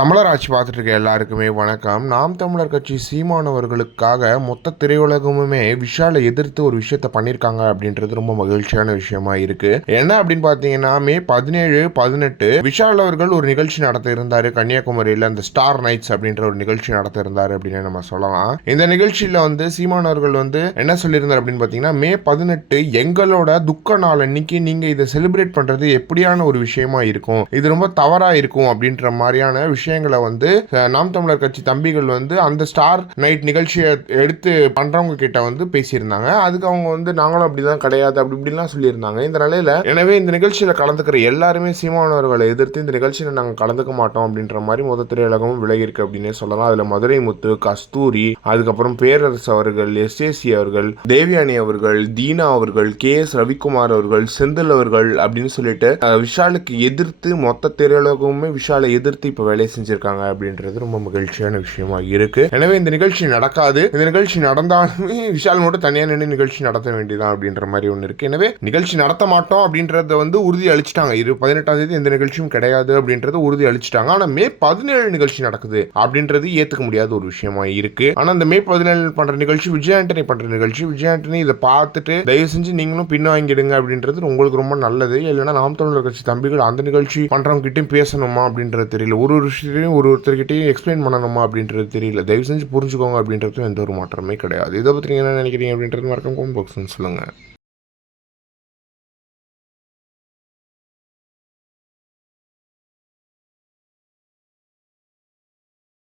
தமிழர் ஆட்சி பார்த்துட்டு இருக்க எல்லாருக்குமே வணக்கம். நாம் தமிழர் கட்சி சீமானவர்களுக்காக மொத்த திரையுலகமுமே விஷாலை எதிர்த்து ஒரு விஷயத்த பண்ணியிருக்காங்க அப்படின்றது ரொம்ப மகிழ்ச்சியான விஷயமா இருக்கு. என்ன அப்படின்னு பார்த்தீங்கன்னா மே பதினேழு பதினெட்டு விஷால் அவர்கள் ஒரு நிகழ்ச்சி நடத்த இருந்தாரு கன்னியாகுமரியில் அந்த ஸ்டார் நைட்ஸ் அப்படின்ற ஒரு நிகழ்ச்சி நடத்த இருந்தாரு அப்படின்னு நம்ம சொல்லலாம். இந்த நிகழ்ச்சியில வந்து சீமானவர்கள் வந்து என்ன சொல்லியிருந்தார் அப்படின்னு பார்த்தீங்கன்னா மே பதினெட்டு எங்களோட துக்க நாள் அன்னைக்கு நீங்க இதை செலிப்ரேட் பண்றது எப்படியான ஒரு விஷயமா இருக்கும்? இது ரொம்ப தவறா இருக்கும் அப்படின்ற மாதிரியான விஷயங்களை வந்து நாம் தமிழர் கட்சி தம்பிகள் வந்து அந்த ஸ்டார் நைட் நிகழ்ச்சியை எடுத்து பண்றவங்க கிட்ட வந்து பேசியிருந்தாங்க. அதுக்கு அவங்க வந்து நாங்களும் அப்படிதான் கிடையாது அப்படி இப்படிலாம் சொல்லியிருந்தாங்க. இந்த நிலையில எனவே இந்த நிகழ்ச்சியில கலந்துக்கிற எல்லாருமே சீமானவர்களை எதிர்த்து இந்த நிகழ்ச்சியில நாங்கள் கலந்துக்க மாட்டோம் அப்படின்ற மாதிரி முத திரையுலகமும் விலகிருக்கு அப்படின்னே சொல்லலாம். அதுல மதுரை முத்து கஸ்தூரி அதுக்கப்புறம் பேரரசு அவர்கள் எஸ்ஏசி அவர்கள் தேவியானி அவர்கள் தீனா அவர்கள் கே எஸ் ரவிக்குமார் அவர்கள் செந்தில் அவர்கள் அப்படின்னு சொல்லிட்டு விஷாலுக்கு எதிர்த்து மொத்த திரையுலகமுமே விஷாலை எதிர்த்து இப்ப வேலை செஞ்சிருக்காங்க அப்படின்றது ரொம்ப மகிழ்ச்சியான விஷயமா இருக்கு. எனவே இந்த நிகழ்ச்சி நடக்காது. இந்த நிகழ்ச்சி நடந்தாலுமே விஷால் மட்டும் தனியாக நின்று நிகழ்ச்சி நடத்த வேண்டியதான் அப்படின்ற மாதிரி ஒன்று இருக்கு. எனவே நிகழ்ச்சி நடத்த மாட்டோம் அப்படின்றத வந்து உறுதி அளிச்சிட்டாங்க. இரு பதினெட்டாம் தேதி எந்த நிகழ்ச்சியும் கிடையாது அப்படின்றத உறுதி அளிச்சிட்டாங்க. ஆனால் மே பதினேழு நிகழ்ச்சி நடக்குது அப்படின்றது ஏற்றுக்க முடியாத ஒரு விஷயமா இருக்கு. ஆனால் இந்த மே பதினேழு பண்ற நிகழ்ச்சி விஜய் ஆண்டனி பண்ற நிகழ்ச்சி விஜய் ஆண்டனி இதை பார்த்துட்டு தயவு செஞ்சு நீங்களும் பின்வாங்கிடுங்க அப்படின்றது உங்களுக்கு ரொம்ப நல்லது. இல்லைன்னா நாம் தமிழர் கட்சி தம்பிகள் அந்த நிகழ்ச்சி பண்றவங்க கிட்டேயும் பேசணுமா அப்படின்றது தெரியல. ஒரு ஒரு விஷயத்தையும் ஒரு ஒருத்தர்கிட்டயும் எக்ஸ்பிளைன் பண்ணணுமா அப்படின்றது தெரியல. தயவு செஞ்சு புரிஞ்சுக்கோங்க அப்படின்றதும் எந்த ஒரு மாற்றமே கிடையாது. இதை பற்றி என்ன நினைக்கிறீங்க அப்படின்றது மறக்காம comment சொல்லுங்கள்